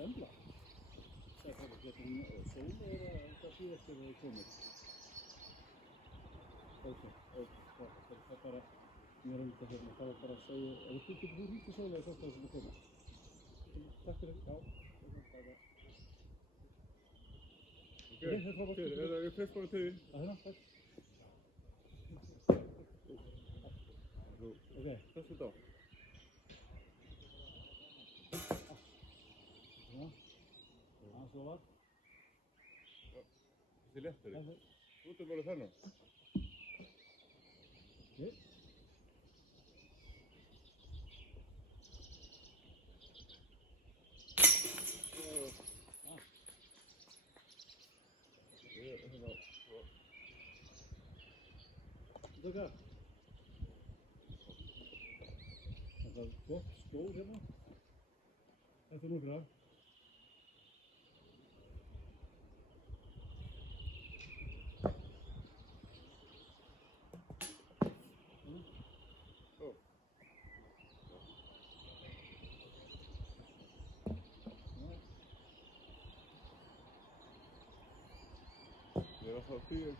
Embla. Það er getur hún sól eða hvað síðast er það komið? Ok, það bara, mér er líka hérna, það var bara að segja, ef þú getur hringt í sól eða svo það sem er komið. Takk fyrir, já, það var. Ok, ég fyrst bara til því. Hérna, takk. Ok, hvað þetta á? Já, svo var. Þessi léttari. Þú ert bara þennan. Ok. Þetta er gott skóð hérna. Þetta er nokkra. Ég er alltaf að bíða.